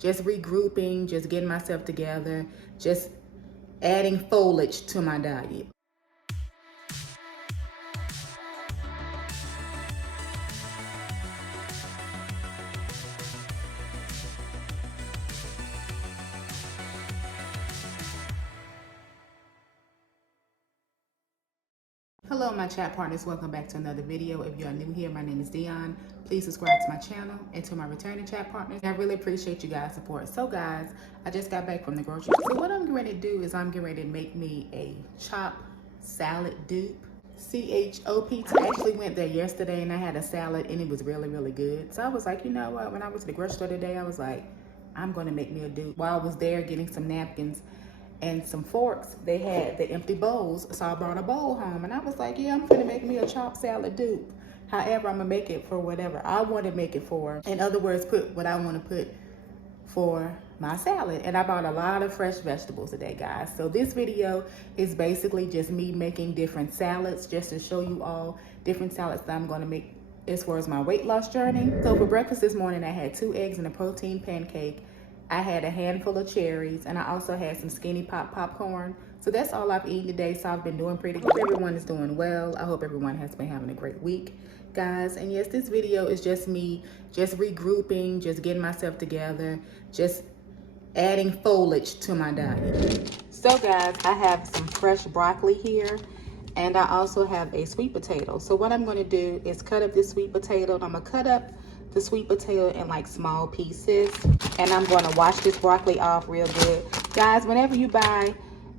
just regrouping, just getting myself together, just adding foliage to my diet. Hello my chat partners, welcome back to another video. If you are new here, my name is Dionne. Please subscribe to my channel and to my returning chat partners. I really appreciate you guys' support. So guys, I just got back from the grocery store. So what I'm getting ready to do is I'm getting ready to make me a chopped salad dupe. C-H-O-P-T. I actually went there yesterday and I had a salad and it was really, really good. So I was like, you know what, when I went to the grocery store today, I was like, I'm gonna make me a dupe. While I was there getting some napkins and some forks, they had the empty bowls, so I brought a bowl home and I was like, yeah, I'm gonna make me a chopped salad dupe. However, I'm gonna make it for whatever I want to make it for. In other words, put what I want to put for my salad. And I bought a lot of fresh vegetables today, guys. So this video is basically just me making different salads, just to show you all different salads that I'm going to make as far as my weight loss journey. So for breakfast this morning, I had 2 eggs and a protein pancake. I had a handful of cherries, and I also had some Skinny Pop popcorn. So that's all I've eaten today. So I've been doing pretty good. I hope everyone is doing well. I hope everyone has been having a great week, guys. And yes, this video is just me just regrouping, just getting myself together, just adding foliage to my diet. So guys, I have some fresh broccoli here, and I also have a sweet potato. So what I'm going to do is cut up this sweet potato, and I'm going to cut up the sweet potato in like small pieces, and I'm going to wash this broccoli off real good. Guys, whenever you buy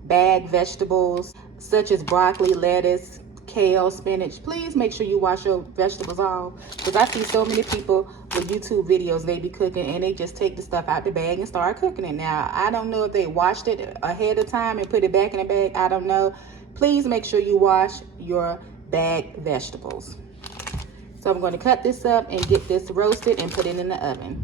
bagged vegetables such as broccoli, lettuce, kale, spinach, please make sure you wash your vegetables off, because I see so many people with YouTube videos, they be cooking and they just take the stuff out the bag and start cooking it. Now, I don't know if they washed it ahead of time and put it back in the bag. I don't know. Please make sure you wash your bagged vegetables. So I'm going to cut this up and get this roasted and put it in the oven.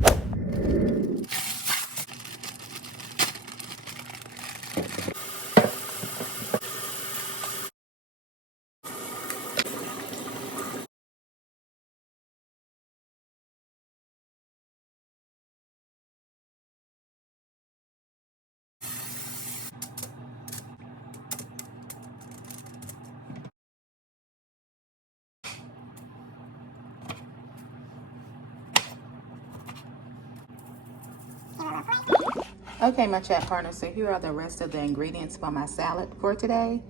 Okay, my chat partners, so here are the rest of the ingredients for my salad for today.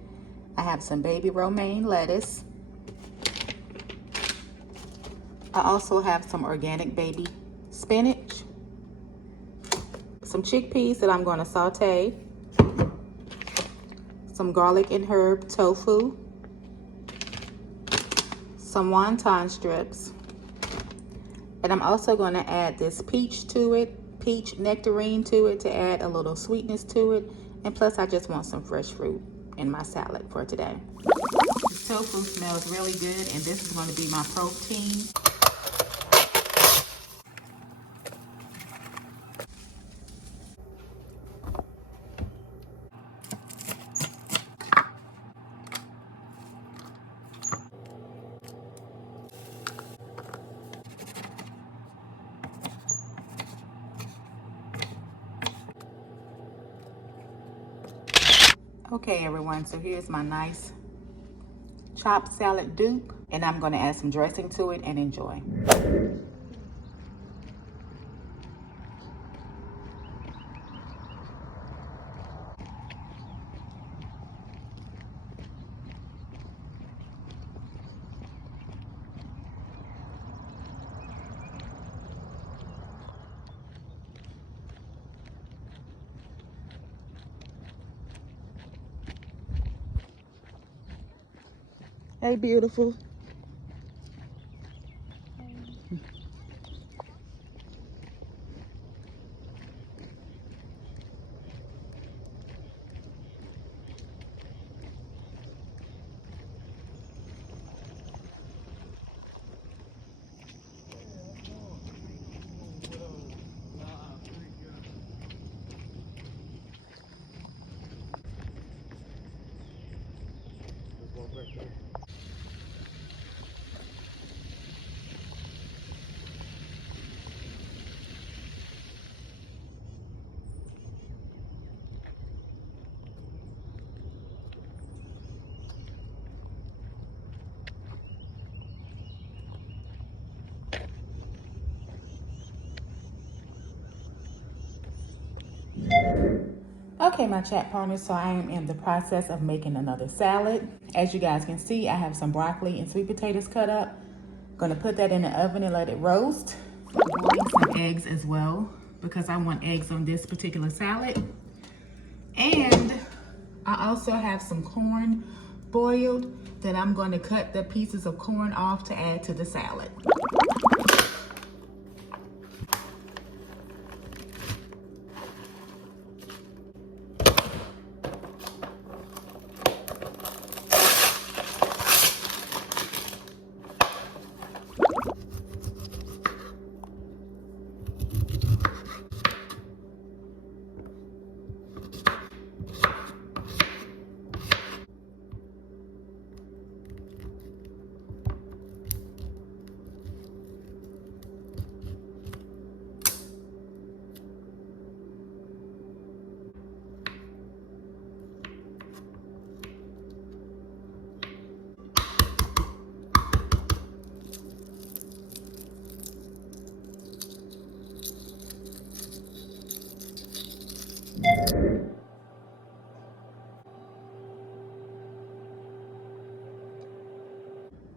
I have some baby romaine lettuce. I also have some organic baby spinach, some chickpeas that I'm going to saute, some garlic and herb tofu, some wonton strips, and I'm also going to add this peach to it, peach nectarine to it, to add a little sweetness to it. And plus I just want some fresh fruit in my salad for today. This tofu smells really good, and this is going to be my protein. Okay everyone, so here's my nice chopped salad dupe, and I'm going to add some dressing to it and enjoy. Hey beautiful. Okay, my chat partners, so I am in the process of making another salad. As you guys can see, I have some broccoli and sweet potatoes cut up. Gonna put that in the oven and let it roast. Boiling some eggs as well because I want eggs on this particular salad. And I also have some corn boiled that I'm going to cut the pieces of corn off to add to the salad.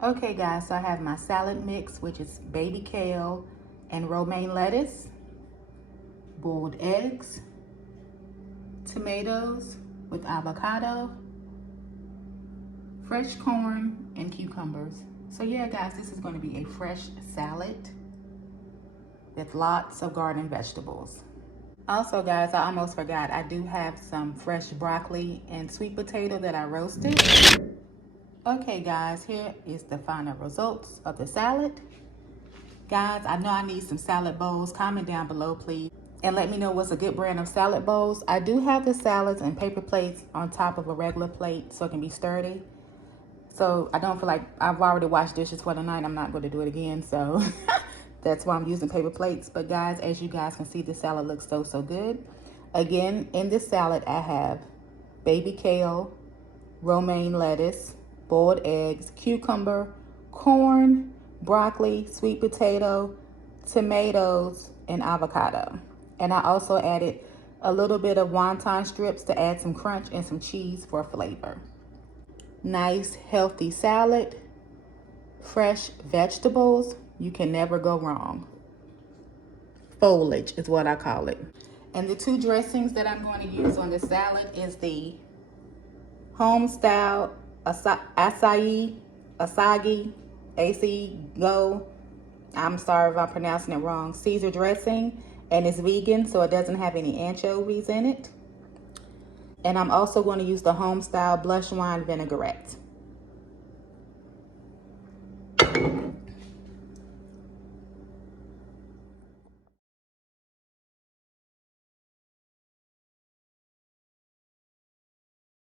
Okay guys, so I have my salad mix, which is baby kale and romaine lettuce, boiled eggs, tomatoes with avocado, fresh corn, and cucumbers. So yeah guys, this is going to be a fresh salad with lots of garden vegetables. Also guys, I almost forgot, I do have some fresh broccoli and sweet potato that I roasted. Okay guys, here is the final results of the salad. Guys, I know I need some salad bowls. Comment down below please and let me know what's a good brand of salad bowls. I do have the salads and paper plates on top of a regular plate so it can be sturdy. So I don't feel like, I've already washed dishes for the night. I'm not going to do it again, so that's why I'm using paper plates. But guys, as you guys can see, the salad looks so good. Again, in this salad I have baby kale, romaine lettuce, boiled eggs, cucumber, corn, broccoli, sweet potato, tomatoes, and avocado. And I also added a little bit of wonton strips to add some crunch and some cheese for flavor. Nice, healthy salad, fresh vegetables. You can never go wrong. Foliage is what I call it. And the two dressings that I'm going to use on the salad is the home style asagi, go. I'm sorry if I'm pronouncing it wrong. Caesar dressing, and it's vegan, so it doesn't have any anchovies in it. And I'm also going to use the home style blush wine vinaigrette.